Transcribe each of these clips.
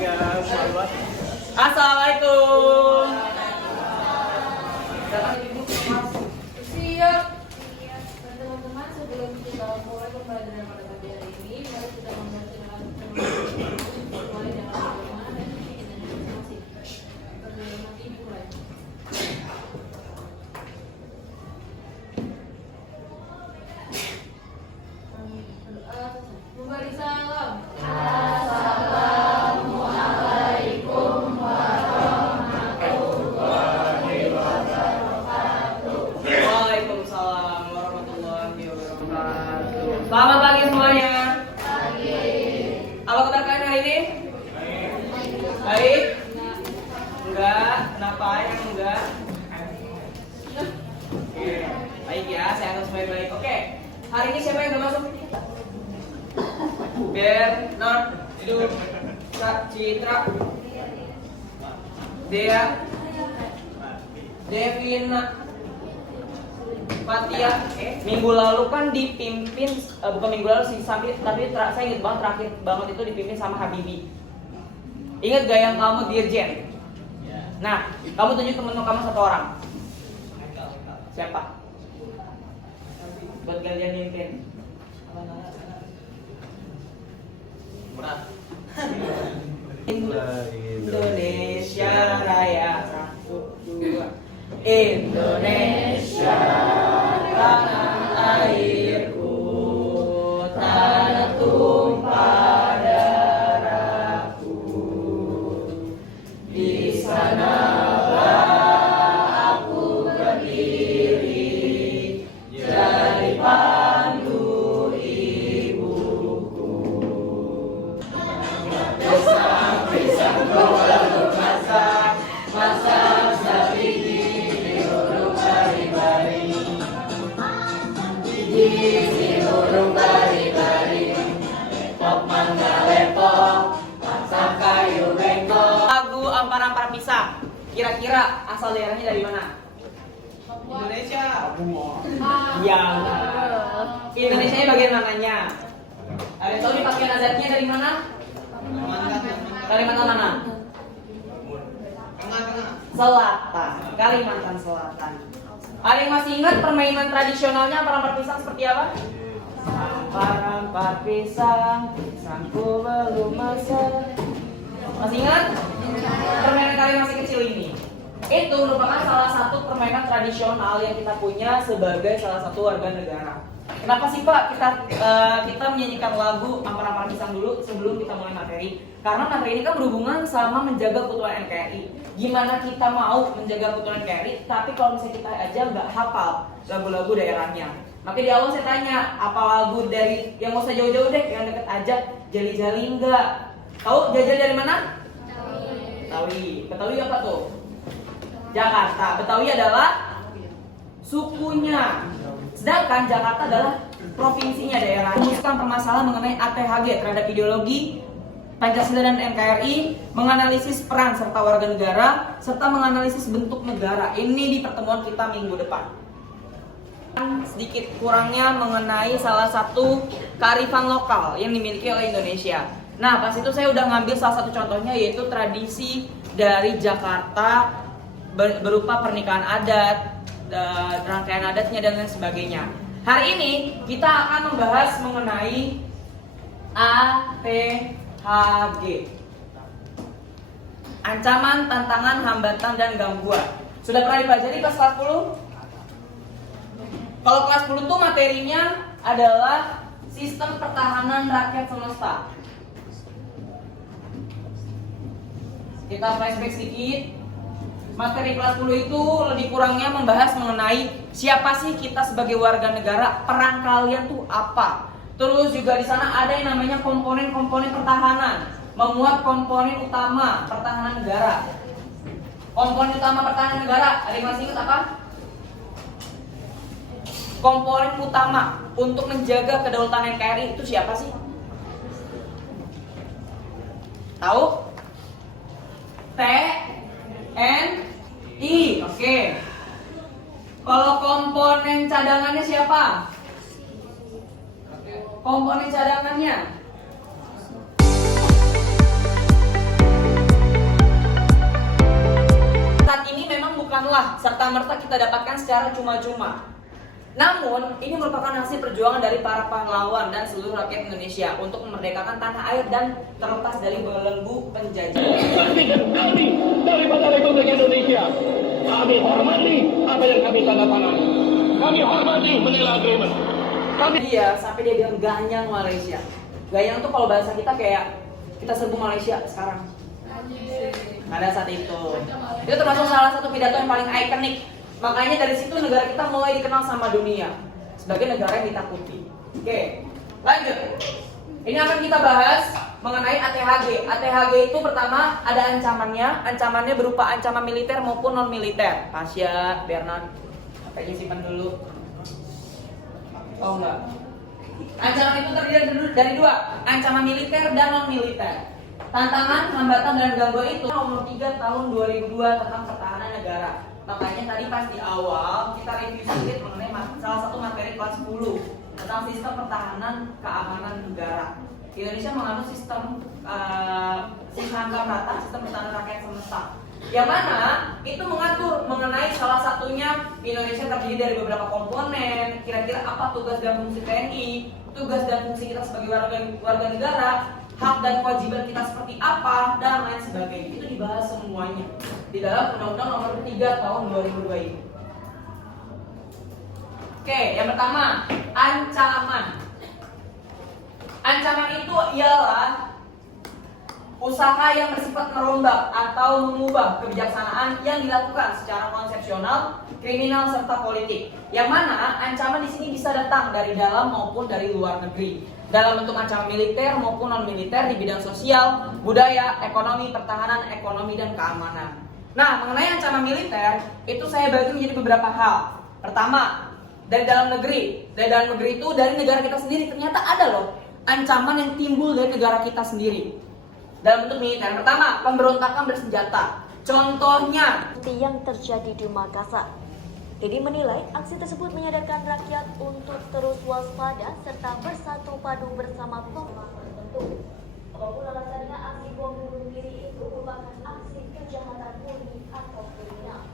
Assalamualaikum. Siap. Teman-teman, sebelum kita mulai pembelajaran pada pagi hari ini, mari kita mempersiapkan mulai dengan bagaimana dan kita masing-masing. Nanti mulai. Memberi salam. Waalaikumsalam warahmatullahi wabarakatuh. Selamat pagi semuanya. Pagi. Apa kabar kalian hari ini? Baik? Enggak? Kenapa yang enggak? Oke. Baik ya, saya akan semuanya baik. Oke. Hari ini siapa yang udah masuk? Bernard, hidup, Citra, Dea, Devina, Fatia. Minggu lalu kan dipimpin, bukan minggu lalu sih, tapi saya ingat banget terakhir banget itu dipimpin sama Habibi. Ingat gak yang kamu dirjen? Nah, kamu tunjuk temen kamu satu orang. Siapa? Buat kalian mimpin. Indonesia Raya 1, 2. Indonesia tanah airku, tanah tumpah darahku. Di sanalah aku berdiri, jadi pandu ibuku. Pisang goreng masak, masak sabiji di burung bari-bari. Di burung bari-bari, lepok mangga lepok, masak kayu bengkok. Lagu Ampar-Ampar Pisang, kira-kira asal daerahnya dari mana? Indonesia. Yang Indonesia bagian mananya? Ada yang tahu nih pakaian adatnya dari mana? Kalimantan mana? Selatan. Kalimantan Selatan. Ada yang masih ingat permainan tradisionalnya Ampar-Ampar Pisang seperti apa? Ampar-ampar pisang, pisangku belum masak. Masih ingat? Permainan kalian masih kecil ini. Itu merupakan salah satu permainan tradisional yang kita punya sebagai salah satu warga negara. Kenapa sih Pak kita menyanyikan lagu Ampar-Ampar Pisang dulu sebelum kita mulai materi? Karena materi ini kan berhubungan sama menjaga keutuhan NKRI. Gimana kita mau menjaga keutuhan NKRI, tapi kalau misalnya kita aja nggak hafal lagu-lagu daerahnya. Makanya di awal saya tanya, apa lagu dari yang mau usah jauh-jauh deh, yang deket aja, Jali-Jali enggak? Tahu Jali-Jali dari mana? Betawi. Betawi apa tuh? Jakarta. Betawi adalah sukunya. Sedangkan Jakarta adalah provinsinya, daerah. Memutuskan permasalahan mengenai ATHG terhadap ideologi Pancasila dan NKRI, menganalisis peran serta warga negara, serta menganalisis bentuk negara. Ini di pertemuan kita minggu depan. Sedikit kurangnya mengenai salah satu kearifan lokal yang dimiliki oleh Indonesia. Nah, pas itu saya udah ngambil salah satu contohnya, yaitu tradisi dari Jakarta berupa pernikahan adat, rangkaian adatnya dan lain sebagainya. Hari ini kita akan membahas mengenai ATHG. Ancaman, tantangan, hambatan, dan gangguan. Sudah pernah dipelajari pas kelas 10? Kalau kelas 10 tuh materinya adalah sistem pertahanan rakyat semesta. Kita flashback sedikit. Materi kelas 10 itu lebih kurangnya membahas mengenai siapa sih kita sebagai warga negara, peran kalian tuh apa. Terus juga di sana ada yang namanya komponen-komponen pertahanan, memuat komponen utama pertahanan negara. Komponen utama pertahanan negara, ada yang masih ingat apa? Komponen utama untuk menjaga kedaulatan NKRI itu siapa sih? Tahu? TNI. Oke. Kalau komponen cadangannya siapa? Komponen cadangannya bukanlah serta-merta kita dapatkan secara cuma-cuma. Namun, ini merupakan hasil perjuangan dari para pahlawan dan seluruh rakyat Indonesia untuk memerdekakan tanah air dan terlepas dari belenggu penjajah. Kami daripada Republik Indonesia, kami hormati apa yang kami tanda tangan. Kami hormati Manila Agreement. Sampai dia bilang ganyang Malaysia. Ganyang tuh kalau bahasa kita kayak kita serbu Malaysia sekarang. Pada saat itu termasuk salah satu pidato yang paling ikonik. Makanya dari situ negara kita mulai dikenal sama dunia sebagai negara yang ditakuti. Oke, lanjut. Ini akan kita bahas mengenai ATHG. ATHG itu pertama ada ancamannya. Ancamannya berupa ancaman militer maupun non militer. Pasya, Bernard, kayaknya simpan dulu. Oh enggak. Ancaman itu terdiri dari dua, ancaman militer dan non militer. Tantangan, hambatan, dan gangguan itu nomor 3 tahun 2002 tentang pertahanan negara. Makanya tadi pas di awal kita review sedikit mengenai salah satu materi kelas 10 tentang sistem pertahanan keamanan negara. Indonesia menganut sistem rata, sistem pertahanan rakyat semesta. Yang mana itu mengatur mengenai salah satunya Indonesia terdiri dari beberapa komponen. Kira-kira apa tugas dan fungsi TNI, tugas dan fungsi kita sebagai warga negara, hak dan kewajiban kita seperti apa, dan lain sebagainya. Itu dibahas semuanya di dalam Undang-Undang Nomor 3 Tahun 2002 ini. Oke, yang pertama, ancaman. Ancaman itu ialah usaha yang bersifat merombak atau mengubah kebijaksanaan yang dilakukan secara konsepsional, kriminal, serta politik. Yang mana ancaman di sini bisa datang dari dalam maupun dari luar negeri. Dalam bentuk ancaman militer maupun non militer di bidang sosial, budaya, ekonomi, pertahanan, ekonomi, dan keamanan. Nah, mengenai ancaman militer itu saya bagi menjadi beberapa hal. Pertama, dari dalam negeri. Dari dalam negeri itu dari negara kita sendiri ternyata ada loh ancaman yang timbul dari negara kita sendiri. Dalam bentuk militer. Pertama, pemberontakan bersenjata. Contohnya seperti yang terjadi di Makassar. Dedi menilai aksi tersebut menyadarkan rakyat untuk terus waspada serta bersatu padu bersama kelompok tertentu. Apapun alasannya, aksi bom bunuh diri itu merupakan aksi kejahatan murni atau kriminal.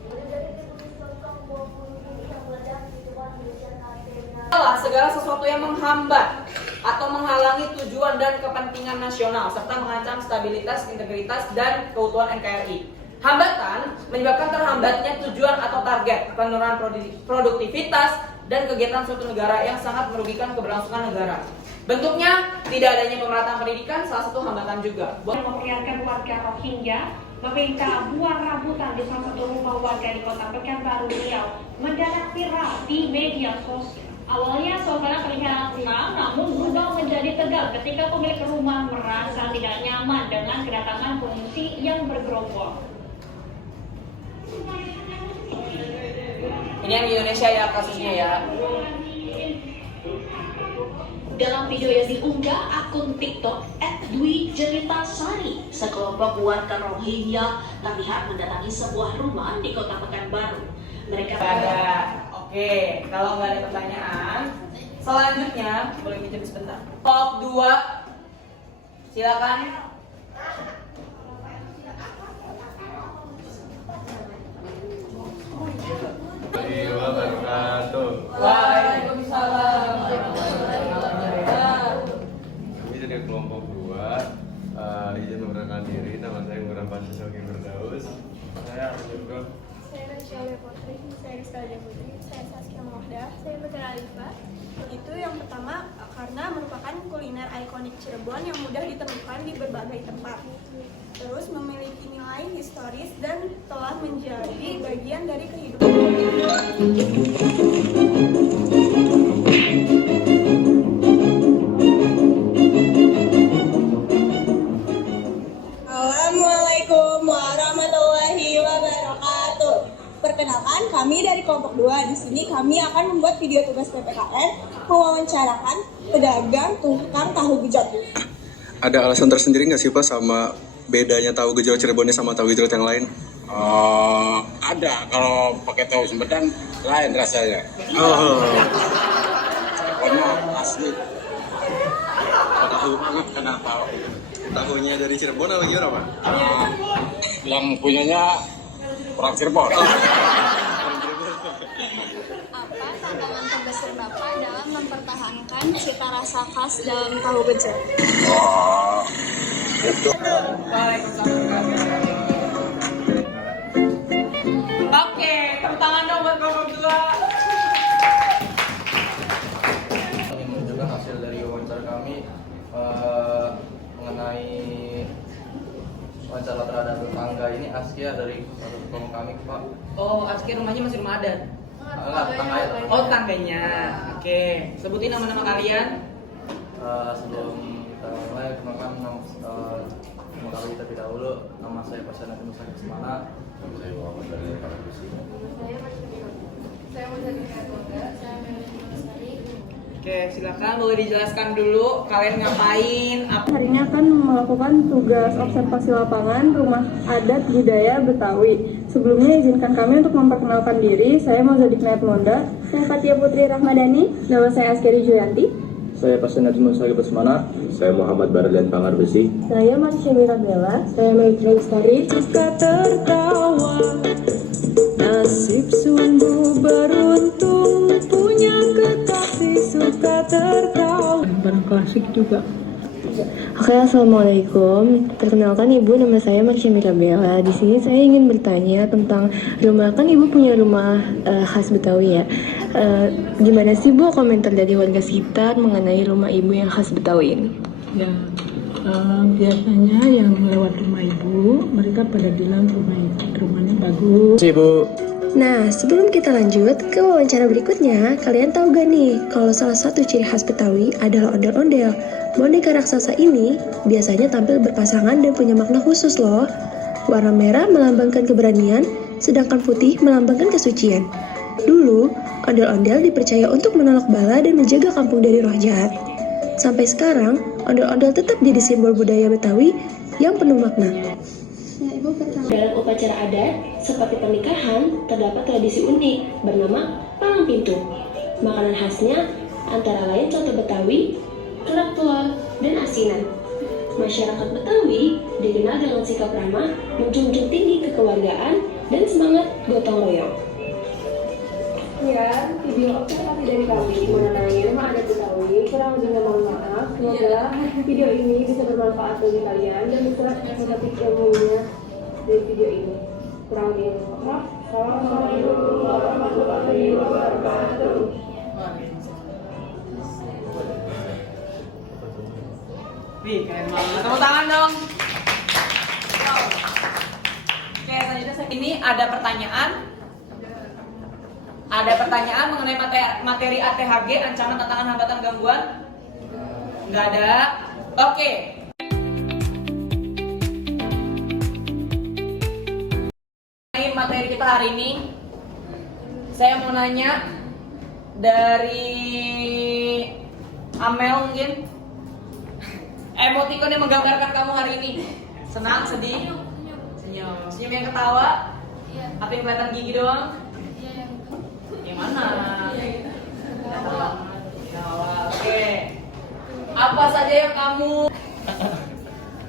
Kemudian dari tertulis contoh bom bunuh diri yang meledak di depan gereja katedral. Segala sesuatu yang menghambat atau menghalangi tujuan dan kepentingan nasional serta mengancam stabilitas, integritas, dan keutuhan NKRI. Hambatan menyebabkan terhambatnya tujuan atau target, penurunan produktivitas, dan kegiatan suatu negara yang sangat merugikan keberlangsungan negara. Bentuknya, tidak adanya pemerataan pendidikan, salah satu hambatan juga. Memperlihatkan warga Rohingya meminta buang rambutan di salah satu rumah warga di kota Pekanbaru Riau mendadak viral di media sosial. Awalnya suasana terlihat tenang, namun berubah menjadi tegang ketika pemilik rumah merasa tidak nyaman dengan kedatangan pengungsi yang bergerombol. Ini yang di Indonesia ya kasusnya ya. Dalam video yang diunggah akun TikTok @dwi_jeritasari, sekelompok warga Rohingya terlihat mendatangi sebuah rumah di kota Pekanbaru. Mereka Oke, kalau nggak ada pertanyaan, selanjutnya boleh pinjam sebentar. Top 2, silakan. Waalaikumsalam. Kami dari kelompok 2, izin memperkenalkan diri. Nama saya Ngurah Pansusogi Berdaus. Saya juga. Saya Nacia Putri, saya Rizka Putri, saya Saskia Mohda, saya Putri Alifah. Itu yang pertama karena merupakan kuliner ikonik Cirebon yang mudah ditemukan di berbagai tempat. Terus memiliki nilai historis dan telah menjadi bagian dari kehidupan. Assalamualaikum warahmatullahi wabarakatuh. Perkenalkan, kami dari kelompok 2. Di sini kami akan membuat video tugas PPKN mewawancarakan pedagang tukang tahu gejrot. Ada alasan tersendiri nggak sih Pak sama bedanya tahu gejrot Cirebonnya sama tahu gejrot yang lain? Ada, kalau pakai tahu Sumedang lain rasanya. Cirebonnya asli. Tahu banget karena tahu. Tahunya dari Cirebon atau gimana Pak? Yang punyanya orang Cirebon. Apa tantangan terbesar Bapak dalam mempertahankan cita rasa khas dalam tahu gejrot? Oh, Oke, tepuk tangan dong buat kelompok 2. Ini menunjukkan hasil dari wawancara kami mengenai wawancara terhadap tetangga ini. Askia dari satu kelompok kami, Pak. Oh, Aski rumahnya masih rumah adat. Enggak, tetangganya. Oh, tetangganya. Oke, sebutin nama-nama kalian. Sebelum kita mulai, kenalkan nama kali kita tidak dahulu. Nama saya Pasana Nusa Kesmana. Nama saya Muhammad dari Parang Besi. Saya mau jadi keluarga, saya Melly Lestari. Oke, silakan boleh dijelaskan dulu kalian ngapain? Hari ini akan melakukan tugas observasi lapangan rumah adat budaya Betawi. Sebelumnya izinkan kami untuk memperkenalkan diri. Saya Mozadik Nayat Monda. Saya Fatia Putri Rahmadani. Nama saya Askeri Juyanti. Saya Pasien Nusa Kesmana. Saya Muhammad Barlian Pangar Besi. Saya Marsha Mirabella. Saya Melly Lestari. Suka tertawa, nasib sungguh beruntung, punya kekasih suka tertawa. Barang klasik juga. Oke, assalamualaikum. Perkenalkan Ibu, nama saya Marsha Mirabella. Di sini saya ingin bertanya tentang rumah. Kan Ibu punya rumah khas Betawi ya. Gimana sih Bu komentar dari warga sekitar mengenai rumah Ibu yang khas Betawi ini? Ya, biasanya yang lewat rumah ibu, mereka pada bilang rumahnya bagus. Ibu. Nah, sebelum kita lanjut ke wawancara berikutnya, kalian tahu gak nih kalau salah satu ciri khas Betawi adalah ondel-ondel. Boneka raksasa ini biasanya tampil berpasangan dan punya makna khusus loh. Warna merah melambangkan keberanian, sedangkan putih melambangkan kesucian. Dulu, ondel-ondel dipercaya untuk menolak bala dan menjaga kampung dari roh jahat. Sampai sekarang, ondel-ondel tetap jadi simbol budaya Betawi yang penuh makna. Dalam upacara adat seperti pernikahan terdapat tradisi unik bernama palang pintu. Makanan khasnya antara lain soto Betawi, kerak telur, dan asinan. Masyarakat Betawi dikenal dengan sikap ramah, menjunjung tinggi kekeluargaan, dan semangat gotong royong. Ya, video observasi dari kami mengenai rumah adat Betawi kurang lebihnya mohon maaf. Semoga video ini bisa bermanfaat bagi kalian dan bisa mendapat ilmunya dari video ini. Kurang lebihnya mohon maaf. Assalamualaikum warahmatullahi wabarakatuh. Wih, keren banget. Tepuk tangan dong. Oke, selanjutnya ini ada pertanyaan. Ada pertanyaan mengenai materi ATHG, ancaman, tantangan, hambatan, gangguan? Nggak ada. Oke. Materi kita hari ini, saya mau nanya dari Amel mungkin. Emotikon yang menggambarkan kamu hari ini. Senang, sedih? Senyum. Senyum yang ketawa? Iya. Apa yang kelihatan gigi doang? Iya, yang Yang mana? Iya. Oke. Apa saja yang kamu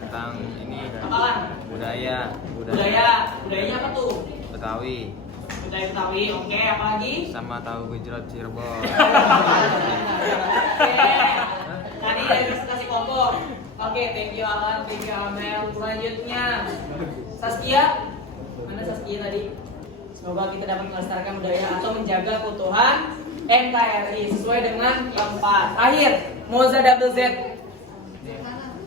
tentang ini apaan? Budayanya apa tuh? Betawi Budaya Betawi. Oke, apa lagi? sama tahu gejrot Cirebon. Oke. Tadi dari presentasi kelompok. Oke, thank you Alan, thank you Amel. Selanjutnya Saskia. Mana Saskia tadi? Semoga kita dapat melestarikan budaya atau menjaga keutuhan NKRI sesuai dengan keempat. Terakhir, Moza Double Z.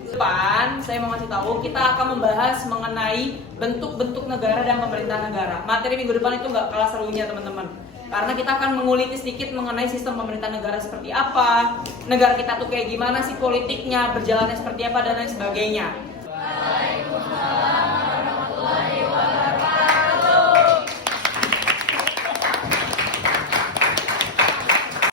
Depan, saya mau ngasih tahu kita akan membahas mengenai bentuk-bentuk negara dan pemerintah negara. Materi minggu depan itu nggak kalah serunya teman-teman. Karena kita akan menguliti sedikit mengenai sistem pemerintah negara seperti apa, negara kita tuh kayak gimana sih politiknya, berjalannya seperti apa dan lain sebagainya. Waalaikumsalam.